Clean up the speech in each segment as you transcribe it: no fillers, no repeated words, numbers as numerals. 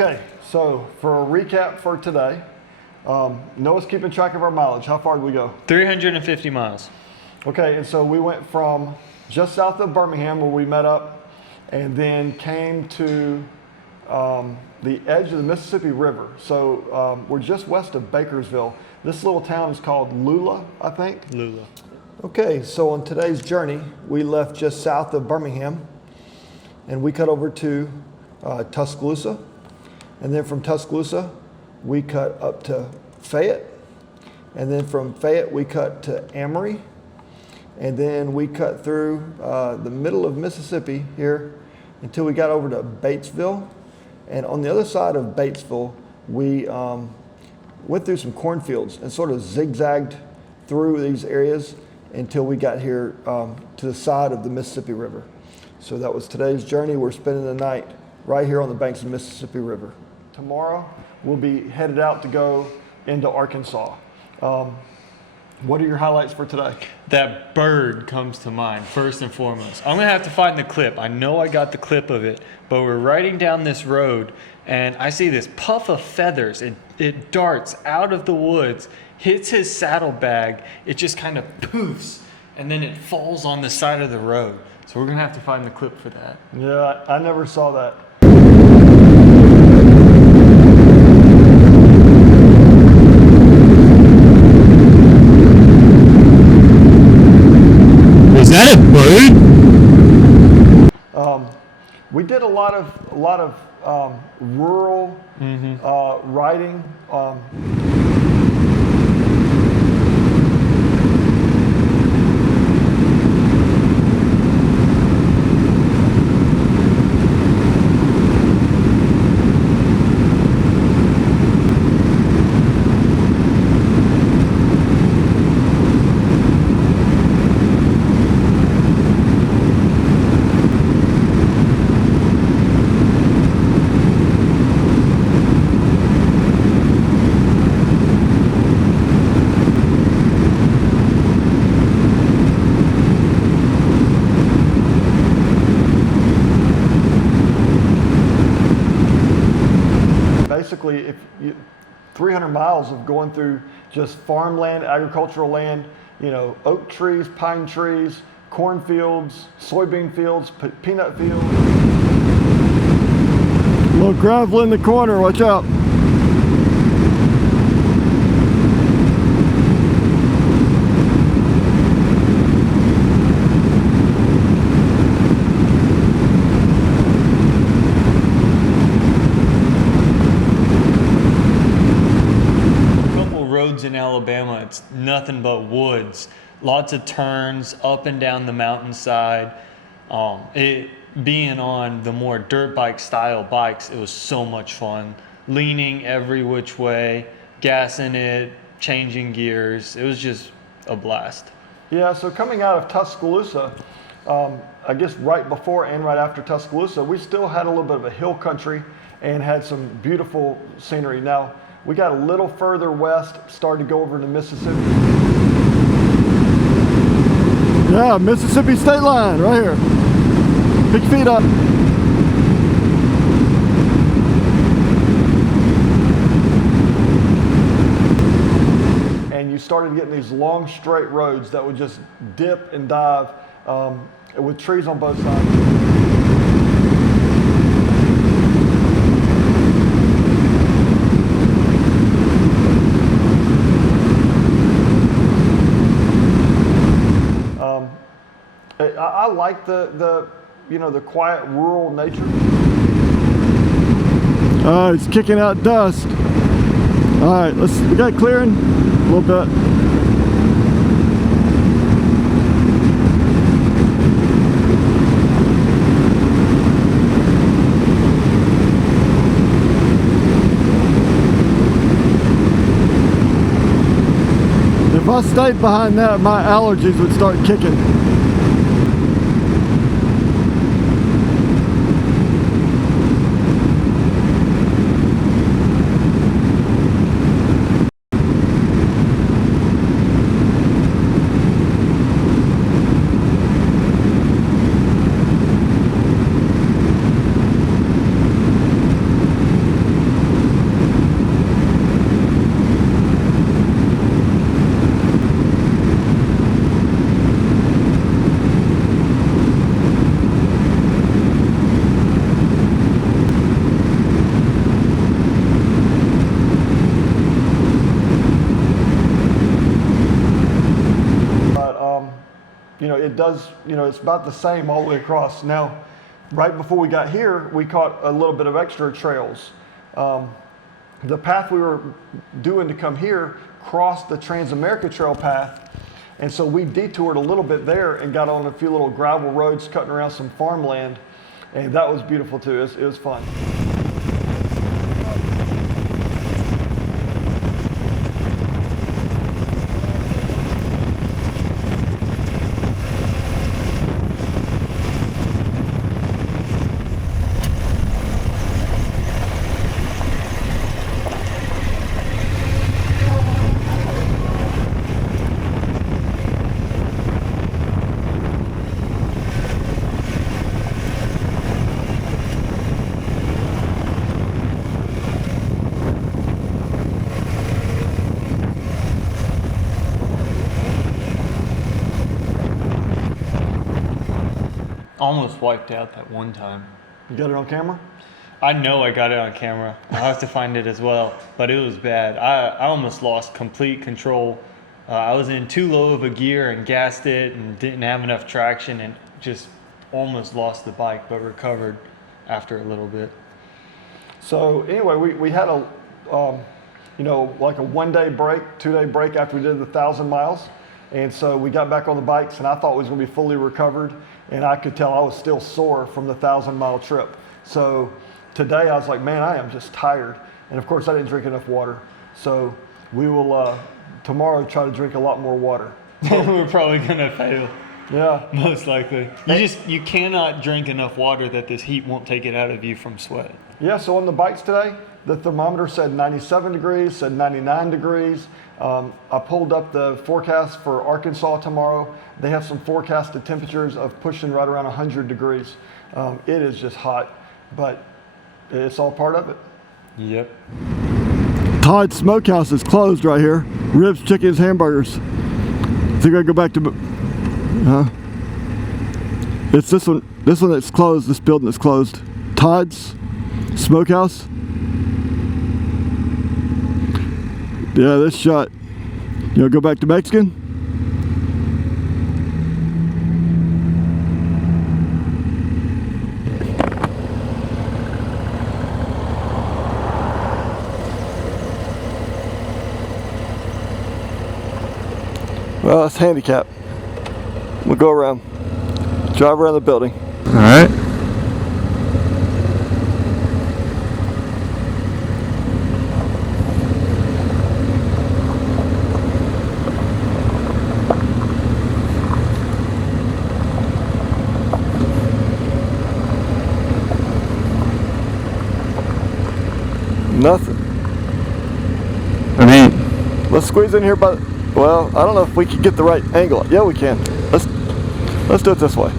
Okay, so for a recap for today, Noah's keeping track of our mileage. How far did we go? 350 miles. Okay, and so we went from just south of Birmingham where we met up and then came to the edge of the Mississippi River. So we're just west of Bakersville. This little town is called Lula, I think. Lula. Okay, so on today's journey, we left just south of Birmingham and we cut over to Tuscaloosa. And then from Tuscaloosa, we cut up to Fayette. And then from Fayette, we cut to Amory. And then we cut through the middle of Mississippi here until we got over to Batesville. And on the other side of Batesville, we went through some cornfields and sort of zigzagged through these areas until we got here to the side of the Mississippi River. So that was today's journey. We're spending the night right here on the banks of the Mississippi River. Tomorrow, we'll be headed out to go into Arkansas. What are your highlights for today? That bird comes to mind first and foremost. I'm gonna have to find the clip. I know I got the clip of it, but we're riding down this road and I see this puff of feathers. It darts out of the woods, hits his saddlebag, it just kind of poofs, and then it falls on the side of the road. So we're gonna have to find the clip for that. Yeah, I never saw that. Was that a bird? We did a lot of rural riding. Basically, if 300 miles of going through just farmland, agricultural land, you know, oak trees, pine trees, cornfields, soybean fields, peanut fields. A little gravel in the corner, watch out. In Alabama, it's nothing but woods, lots of turns up and down the mountainside. It being on the more dirt bike style bikes, it was so much fun, leaning every which way, gassing it, changing gears. It was just a blast. Yeah, so coming out of Tuscaloosa, I guess right before and right after Tuscaloosa, we still had a little bit of a hill country and had some beautiful scenery. Now, we got a little further west, started to go over to Mississippi. Yeah, Mississippi state line right here. Pick your feet up. And you started getting these long straight roads that would just dip and dive with trees on both sides. I like the quiet rural nature. It's kicking out dust. All right, we got clearing a little bit. If I stayed behind that, my allergies would start kicking. it does, it's about the same all the way across. Now, right before we got here, we caught a little bit of extra trails. The path we were doing to come here crossed the Trans-America Trail path, and so we detoured a little bit there and got on a few little gravel roads cutting around some farmland, and that was beautiful too. It was fun. Almost wiped out that one time. You got it on camera? I know I got it on camera. I'll have to find it as well, but it was bad. I almost lost complete control. I was in too low of a gear and gassed it and didn't have enough traction and just almost lost the bike, but recovered after a little bit. So anyway, we had a, like a 1 day break, 2 day break after we did the 1,000 miles. And so we got back on the bikes, and I thought we was gonna be fully recovered, and I could tell I was still sore from the 1,000-mile trip. So today I was like, man, I am just tired. And of course I didn't drink enough water. So we will tomorrow try to drink a lot more water. We're probably gonna fail. Yeah. Most likely. You cannot drink enough water that this heat won't take it out of you from sweat. Yeah, so on the bikes today, the thermometer said 97 degrees, said 99 degrees. I pulled up the forecast for Arkansas tomorrow. They have some forecasted temperatures of pushing right around 100 degrees. It is just hot, but it's all part of it. Yep. Todd's Smokehouse is closed right here. Ribs, chickens, hamburgers. Think I go back to, it's this one that's closed, this building is closed. Todd's Smokehouse. Yeah, this shot. You wanna go back to Mexican? Well, it's handicap. We'll go around. Drive around the building. All right. Nothing. I mean, let's squeeze in here by the, well, I don't know if we can get the right angle. Yeah, we can. Let's do it this way.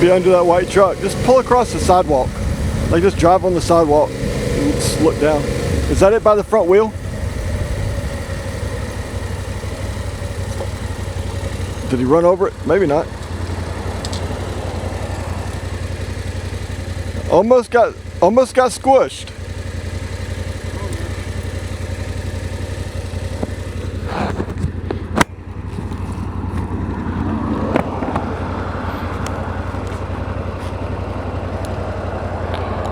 Be under that white truck. Just pull across the sidewalk. Like just drive on the sidewalk and just look down. Is that it by the front wheel? Did he run over it? Maybe not. Almost got squished.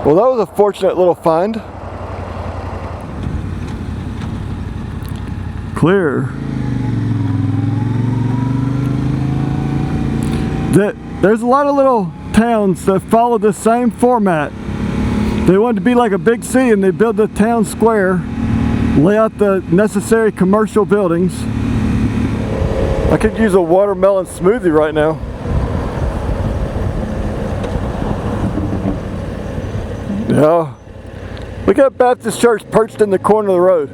Well, that was a fortunate little find. Clear. There's a lot of little towns that follow the same format. They want to be like a big city, and they build the town square, lay out the necessary commercial buildings. I could use a watermelon smoothie right now. Yeah. We got Baptist church perched in the corner of the road.